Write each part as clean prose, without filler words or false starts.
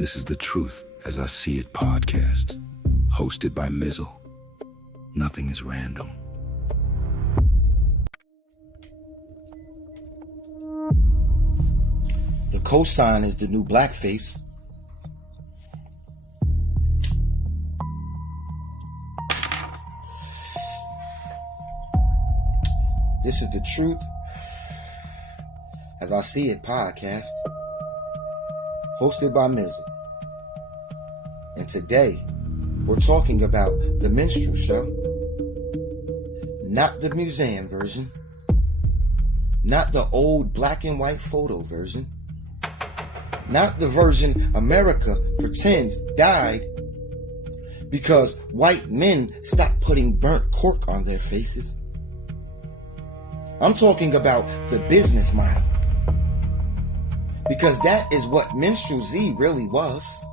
This is the Truth as I See It podcast, hosted by Mizal. Nothing is random. The cosign is the new blackface. This is the Truth as I See It podcast, hosted by Mizal. And today, we're talking about the Minstrel show. Not the museum version. Not the old black and white photo version. Not the version America pretends died because white men stopped putting burnt cork on their faces. I'm talking about the business model. Because that is what Minstrel Z really was.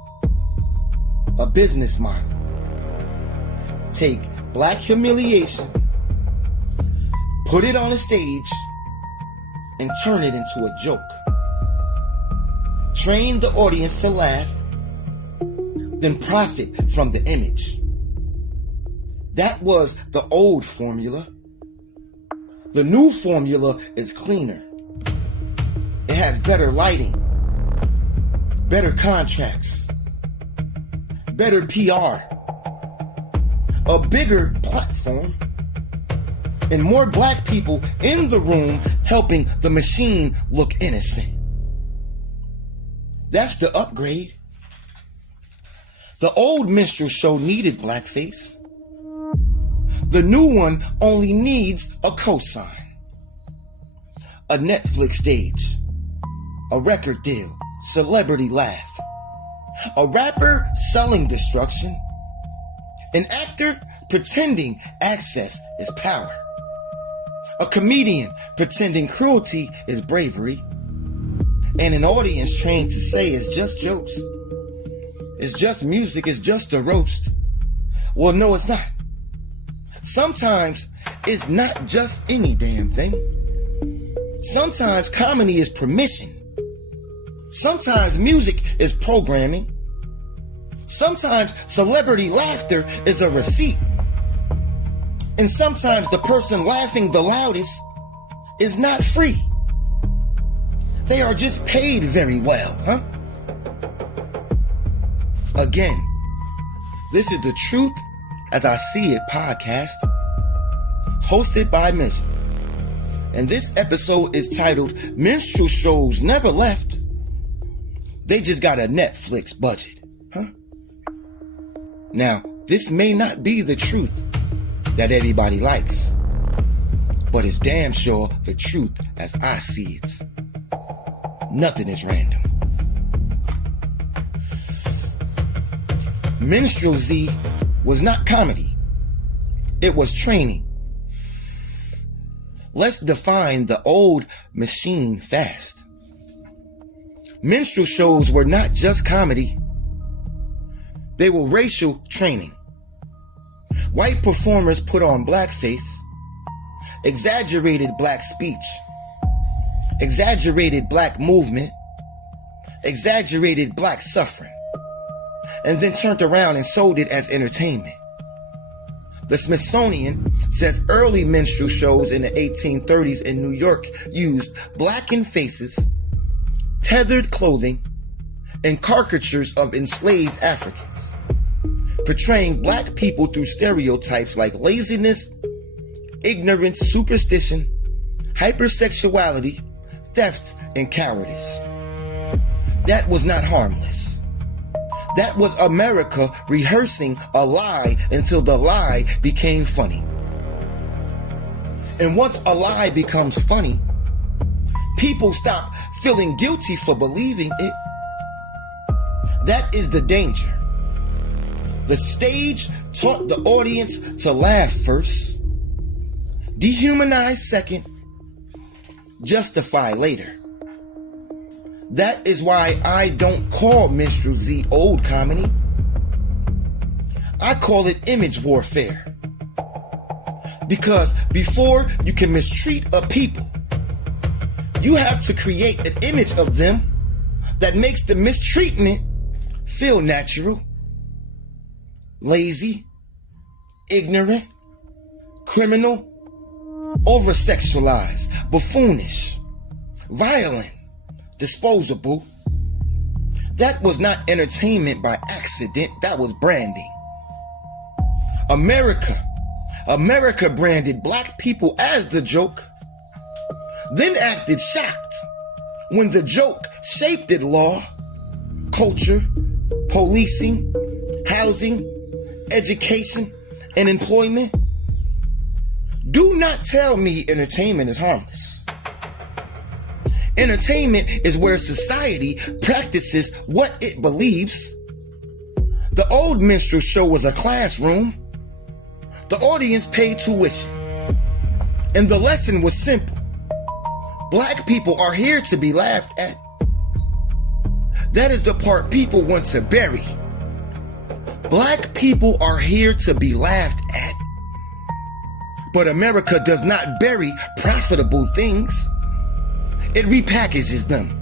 A business model. Take black humiliation, put it on a stage, and turn it into a joke. Train the audience to laugh, then profit from the image. That was the old formula. The new formula is cleaner. It has better lighting, better contracts, better PR, a bigger platform, and more black people in the room helping the machine look innocent. That's the upgrade. The old Minstrel show needed blackface. The new one only needs a cosign. A Netflix stage. A record deal. Celebrity laugh. A rapper selling destruction. An actor pretending access is power. A comedian pretending cruelty is bravery. And an audience trained to say it's just jokes. It's just music. It's just a roast. Well, no, it's not. Sometimes it's not just any damn thing. Sometimes comedy is permission. Sometimes music is programming. Sometimes celebrity laughter is a receipt. And sometimes the person laughing the loudest is not free. They are just paid very well, huh? Again, this is the Truth as I See It podcast, hosted by Mizal. And this episode is titled Minstrel Shows Never Left. They just got a Netflix budget, huh? Now, this may not be the truth that everybody likes, but it's damn sure the truth as I see it. Nothing is random. Minstrel Z was not comedy. It was training. Let's define the old machine fast. Minstrel shows were not just comedy. They were racial training. White performers put on blackface, exaggerated black speech, exaggerated black movement, exaggerated black suffering, and then turned around and sold it as entertainment. The Smithsonian says early minstrel shows in the 1830s in New York used blackened faces, tethered clothing, and caricatures of enslaved Africans, portraying black people through stereotypes like laziness, ignorance, superstition, hypersexuality, theft, and cowardice. That was not harmless. That was America rehearsing a lie until the lie became funny. And once a lie becomes funny, people stop feeling guilty for believing it. That is the danger. The stage taught the audience to laugh first, dehumanize second, justify later. That is why I don't call Minstrel Z old comedy. I call it image warfare. Because before you can mistreat a people, you have to create an image of them that makes the mistreatment feel natural, lazy, ignorant, criminal, over-sexualized, buffoonish, violent, disposable. That was not entertainment by accident, that was branding. America branded black people as the joke, then acted shocked when the joke shaped its law, culture, policing, housing, education, and employment. Do not tell me entertainment is harmless. Entertainment is where society practices what it believes. The old minstrel show was a classroom. The audience paid tuition. And the lesson was simple. Black people are here to be laughed at. That is the part people want to bury. Black people are here to be laughed at. But America does not bury profitable things. It repackages them.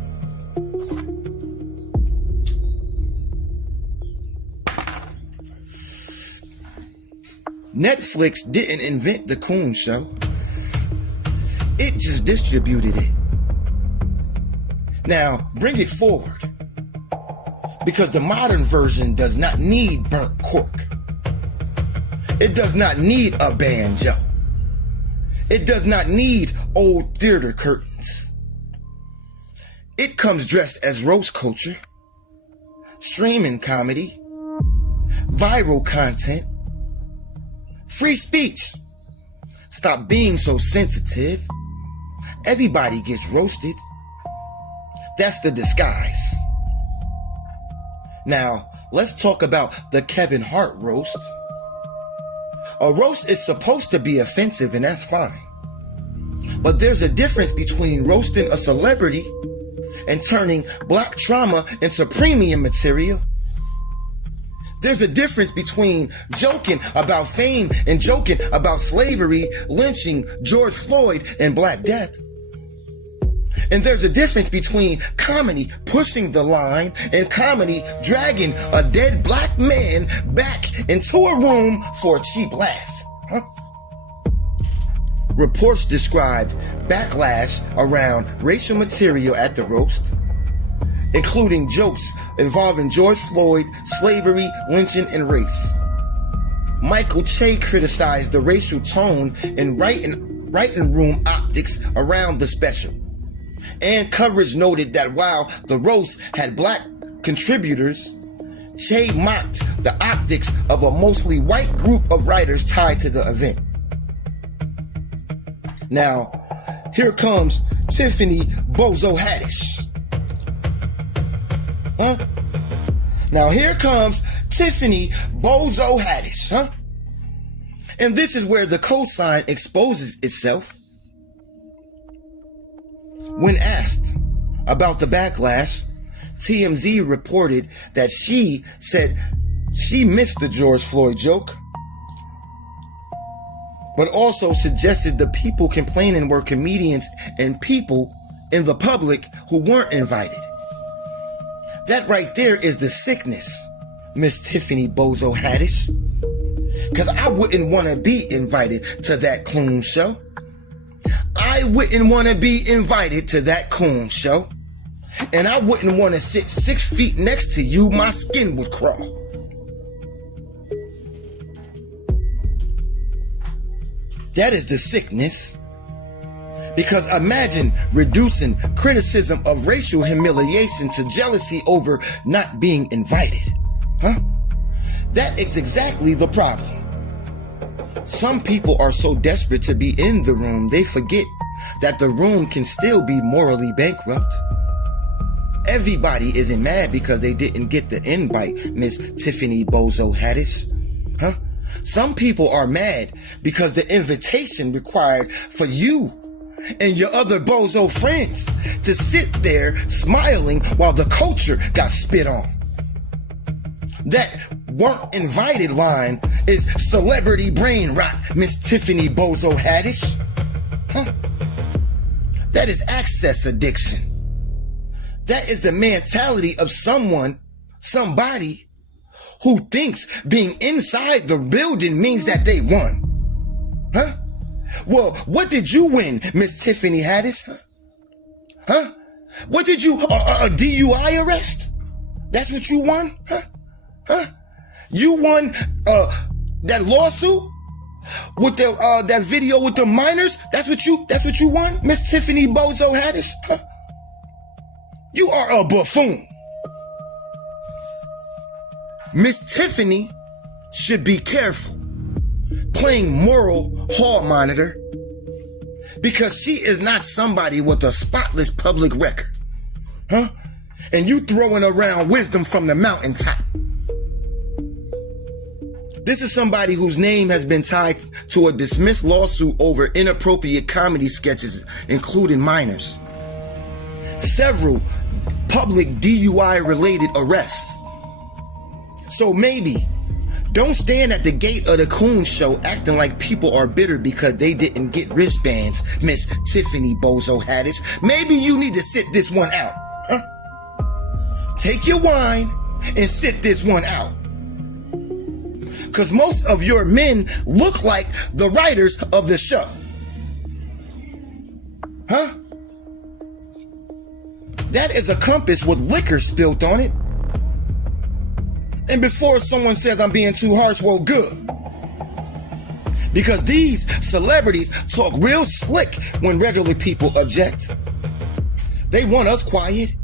Netflix didn't invent the Coon Show. It just distributed it. Now, bring it forward. Because the modern version does not need burnt cork. It does not need a banjo. It does not need old theater curtains. It comes dressed as roast culture, streaming comedy, viral content, free speech. Stop being so sensitive. Everybody gets roasted. That's the disguise. Now, let's talk about the Kevin Hart roast. A roast is supposed to be offensive, and that's fine. But there's a difference between roasting a celebrity and turning black trauma into premium material. There's a difference between joking about fame and joking about slavery, lynching, George Floyd, and Black Death. And there's a difference between comedy pushing the line and comedy dragging a dead black man back into a room for a cheap laugh. Reports described backlash around racial material at the roast, including jokes involving George Floyd, slavery, lynching, and race. Michael Che criticized the racial tone and writing room optics around the special. And coverage noted that while the roast had black contributors, Che mocked the optics of a mostly white group of writers tied to the event. Now, here comes Tiffany Bozo Haddish. Now here comes Tiffany Bozo Haddish. And this is where the cosign exposes itself. When asked about the backlash, TMZ reported that she said she missed the George Floyd joke, but also suggested the people complaining were comedians and people in the public who weren't invited. That right there is the sickness, Miss Tiffany Bozo Haddish. Because I wouldn't want to be invited to that Coon Show. I wouldn't want to be invited to that Coon Show. And I wouldn't want to sit 6 feet next to you. My skin would crawl. That is the sickness. Because imagine reducing criticism of racial humiliation to jealousy over not being invited. That is exactly the problem. Some people are so desperate to be in the room, they forget that the room can still be morally bankrupt. Everybody isn't mad because they didn't get the invite, Miss Tiffany Bozo Haddish. Some people are mad because the invitation required for you and your other bozo friends to sit there smiling while the culture got spit on. That weren't invited line is celebrity brain rot, Miss Tiffany Bozo Haddish. That is access addiction. That is the mentality of someone somebody who thinks being inside the building means that they won. Huh? Well, what did you win, Miss Tiffany Haddish? Huh? What did you, a DUI arrest? That's what you won? Huh? You won, that lawsuit? With that video with the minors? That's what you won, Miss Tiffany Bozo Haddish? Huh? You are a buffoon. Miss Tiffany should be careful playing moral hall monitor, because she is not somebody with a spotless public record. Huh? And you throwing around wisdom from the mountaintop. This is somebody whose name has been tied to a dismissed lawsuit over inappropriate comedy sketches, including minors. Several public DUI-related arrests. So maybe don't stand at the gate of the Coon Show acting like people are bitter because they didn't get wristbands, Miss Tiffany Bozo Haddish. Maybe you need to sit this one out. Huh? Take your wine and sit this one out. Because most of your men look like the writers of the show. Huh? That is a compass with liquor spilt on it. And before someone says I'm being too harsh, well, good. Because these celebrities talk real slick when regular people object. They want us quiet,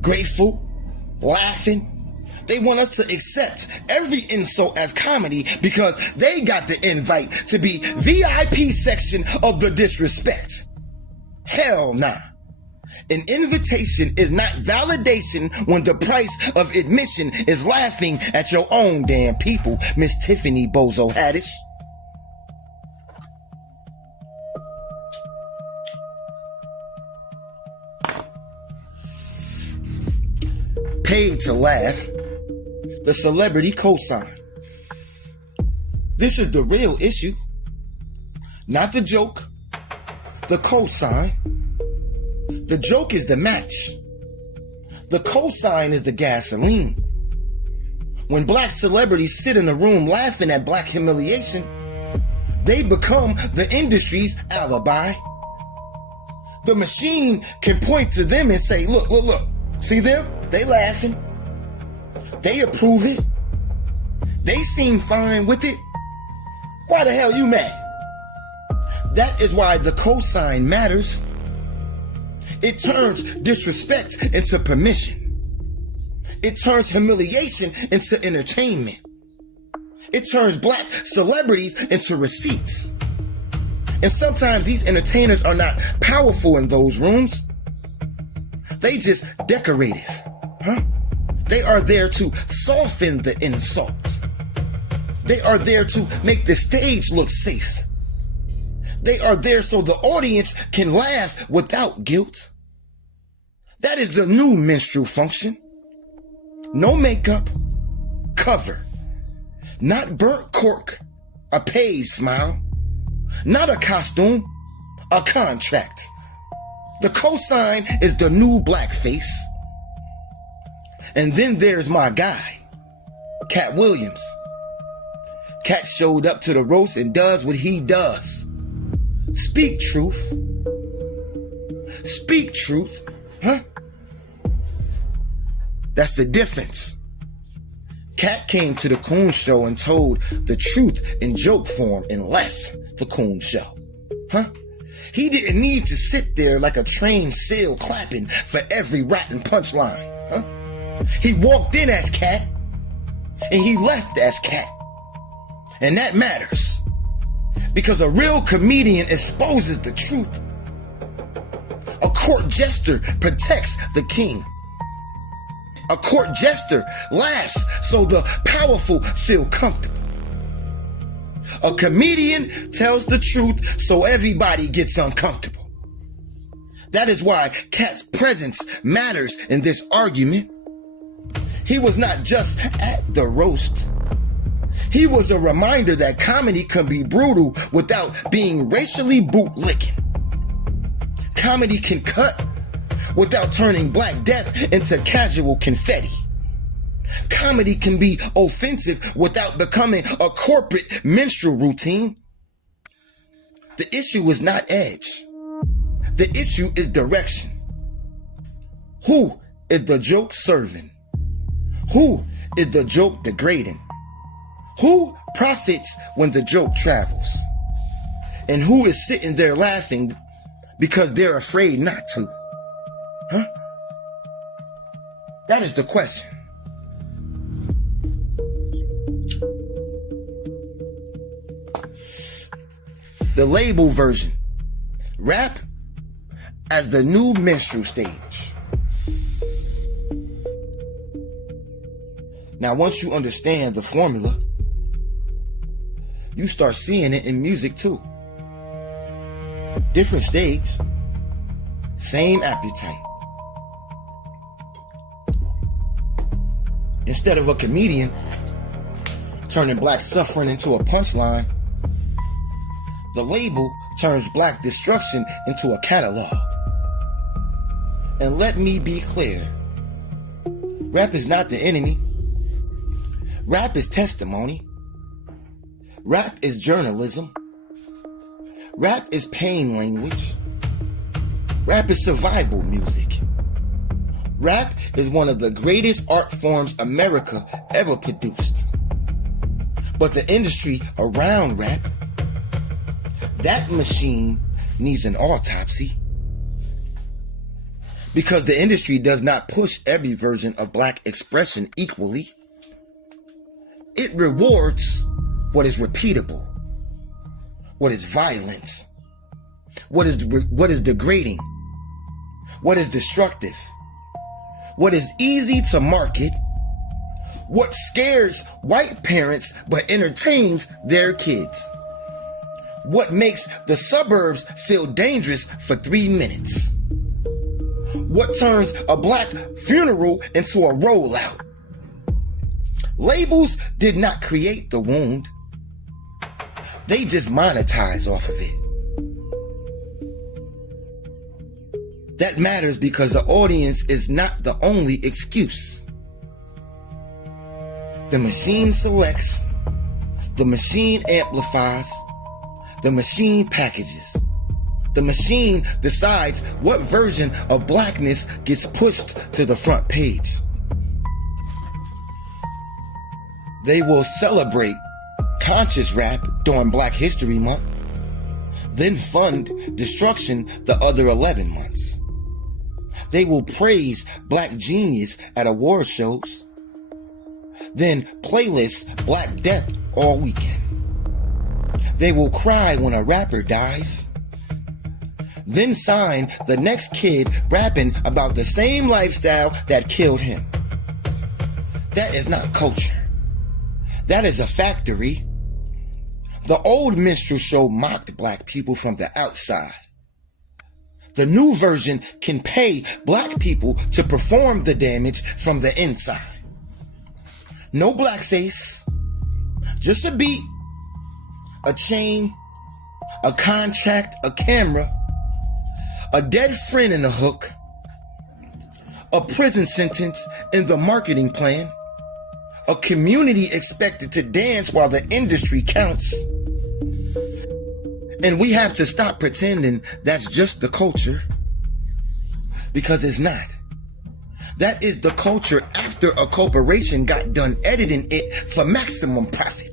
grateful, laughing. They want us to accept every insult as comedy because they got the invite to be VIP section of the disrespect. Hell nah. An invitation is not validation when the price of admission is laughing at your own damn people, Miss Tiffany Bozo Haddish. Paid to laugh, the celebrity cosign. This is the real issue, not the joke, the cosign. The joke is the match. The cosign is the gasoline. When black celebrities sit in a room laughing at black humiliation, they become the industry's alibi. The machine can point to them and say, look, see them? They laughing. They approve it. They seem fine with it. Why the hell you mad? That is why the cosign matters. It turns disrespect into permission. It turns humiliation into entertainment. It turns black celebrities into receipts. And sometimes these entertainers are not powerful in those rooms. They just decorative. Huh? They are there to soften the insult. They are there to make the stage look safe. They are there so the audience can laugh without guilt. That is the new minstrel function. No makeup, cover. Not burnt cork, a paid smile. Not a costume, a contract. The cosign is the new blackface. And then there's my guy, Katt Williams. Katt showed up to the roast and does what he does. Speak truth. Speak truth. Huh? That's the difference. Katt came to the Coon Show and told the truth in joke form and left the Coon Show. Huh? He didn't need to sit there like a trained seal clapping for every rotten punchline. Huh? He walked in as Katt and he left as Katt. And that matters. Because a real comedian exposes the truth. A court jester protects the king. A court jester laughs so the powerful feel comfortable. A comedian tells the truth so everybody gets uncomfortable. That is why Katt's presence matters in this argument. He was not just at the roast. He was a reminder that comedy can be brutal without being racially bootlicking. Comedy can cut without turning Black Death into casual confetti. Comedy can be offensive without becoming a corporate minstrel routine. The issue is not edge. The issue is direction. Who is the joke serving? Who is the joke degrading? Who profits when the joke travels? And who is sitting there laughing because they're afraid not to? Huh? That is the question. The label version. Rap as the new minstrel stage. Now, once you understand the formula, you start seeing it in music too. Different stage, same appetite. Instead of a comedian turning black suffering into a punchline, the label turns black destruction into a catalog. And let me be clear, rap is not the enemy. Rap is testimony. Rap is journalism. Rap is pain language. Rap is survival music. Rap is one of the greatest art forms America ever produced. But the industry around rap, that machine needs an autopsy. Because the industry does not push every version of black expression equally. It rewards what is repeatable, what is violent, what is degrading, what is destructive, what is easy to market, what scares white parents but entertains their kids, what makes the suburbs feel dangerous for 3 minutes, what turns a black funeral into a rollout. Labels did not create the wound. They just monetize off of it. That matters because the audience is not the only excuse. The machine selects, the machine amplifies, the machine packages. The machine decides what version of blackness gets pushed to the front page. They will celebrate conscious rap during Black History Month, then fund destruction the other 11 months. They will praise black genius at award shows, then playlist Black Death all weekend. They will cry when a rapper dies, then sign the next kid rapping about the same lifestyle that killed him. That is not culture. That is a factory. The old minstrel show mocked black people from the outside. The new version can pay black people to perform the damage from the inside. No blackface, just a beat, a chain, a contract, a camera, a dead friend in the hook, a prison sentence in the marketing plan, a community expected to dance while the industry counts. And we have to stop pretending that's just the culture, because it's not. That is the culture after a corporation got done editing it for maximum profit.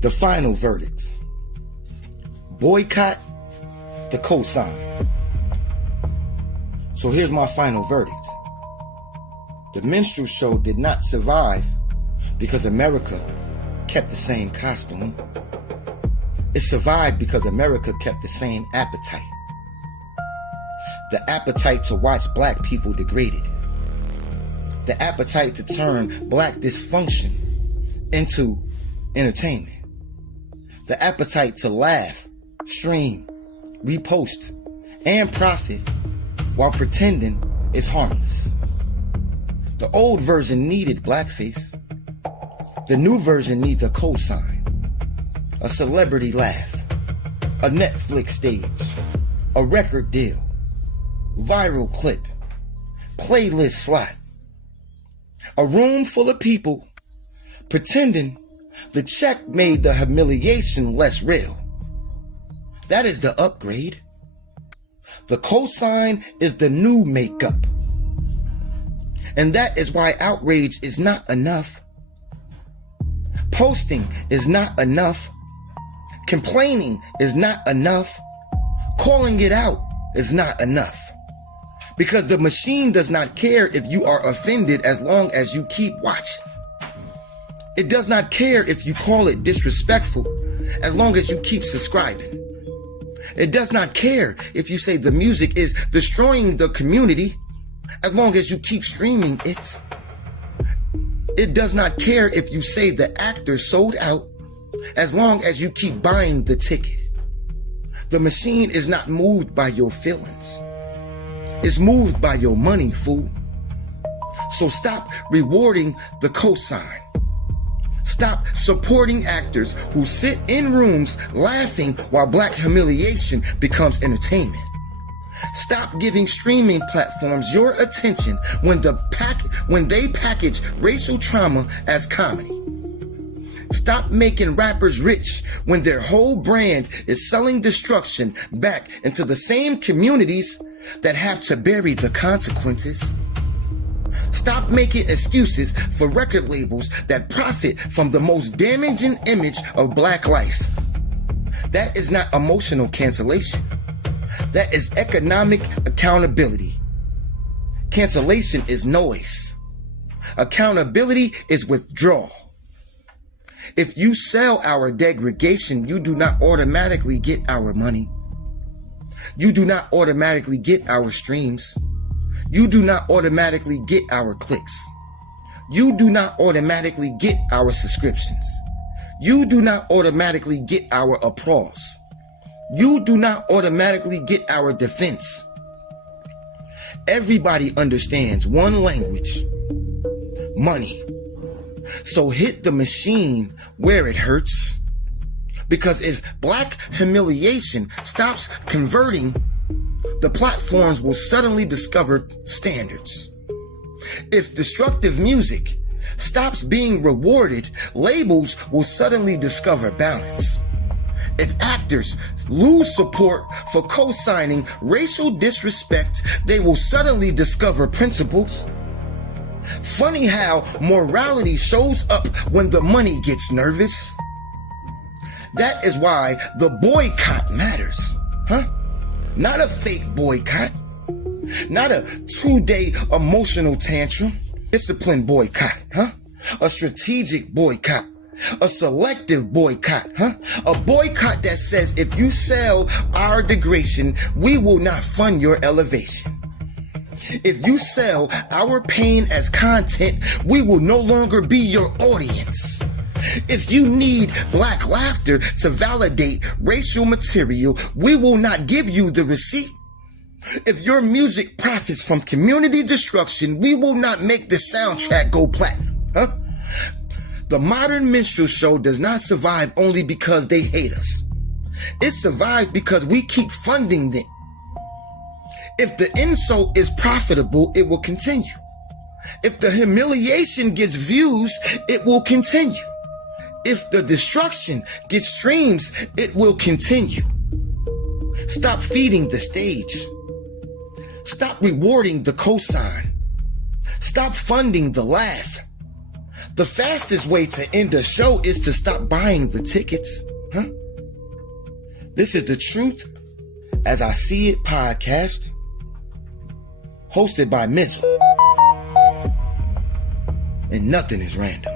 The final verdict. Boycott the cosign. So here's my final verdict. The minstrel show did not survive because America kept the same costume. It survived because America kept the same appetite. The appetite to watch black people degraded. The appetite to turn black dysfunction into entertainment. The appetite to laugh, stream, repost, and profit while pretending it's harmless. The old version needed blackface. The new version needs a cosign, a celebrity laugh, a Netflix stage, a record deal, viral clip, playlist slot, A room full of people pretending the check made the humiliation less real. That is the upgrade. The cosign is the new makeup. And that is why outrage is not enough. Posting is not enough. Complaining is not enough. Calling it out is not enough. Because the machine does not care if you are offended as long as you keep watching. It does not care if you call it disrespectful as long as you keep subscribing. It does not care if you say the music is destroying the community as long as you keep streaming it. It does not care if you say the actor sold out as long as you keep buying the ticket. The machine is not moved by your feelings. It's moved by your money, fool. So stop rewarding the cosign. Stop supporting actors who sit in rooms laughing while black humiliation becomes entertainment. Stop giving streaming platforms your attention when they package racial trauma as comedy. Stop making rappers rich when their whole brand is selling destruction back into the same communities that have to bury the consequences. Stop making excuses for record labels that profit from the most damaging image of black life. That is not emotional cancellation. That is economic accountability. Cancellation is noise. Accountability is withdrawal. If you sell our degradation, you do not automatically get our money. You do not automatically get our streams. You do not automatically get our clicks. You do not automatically get our subscriptions. You do not automatically get our applause. You do not automatically get our defense. Everybody understands one language: money. So hit the machine where it hurts. Because if black humiliation stops converting, the platforms will suddenly discover standards. If destructive music stops being rewarded, labels will suddenly discover balance. If actors lose support for co-signing racial disrespect, they will suddenly discover principles. Funny how morality shows up when the money gets nervous. That is why the boycott matters, huh? Not a fake boycott, not a 2-day emotional tantrum. Disciplined boycott, huh? A strategic boycott, a selective boycott, huh? A boycott that says if you sell our degradation, we will not fund your elevation. If you sell our pain as content, we will no longer be your audience. If you need black laughter to validate racial material, we will not give you the receipt. If your music profits from community destruction, we will not make the soundtrack go platinum, huh? The modern minstrel show does not survive only because they hate us. It survives because we keep funding them. If the insult is profitable, it will continue. If the humiliation gets views, it will continue. If the destruction gets streams, it will continue. Stop feeding the stage. Stop rewarding the cosign. Stop funding the laugh. The fastest way to end a show is to stop buying the tickets, huh? This is the Truth As I See It podcast, hosted by Mizal. And nothing is random.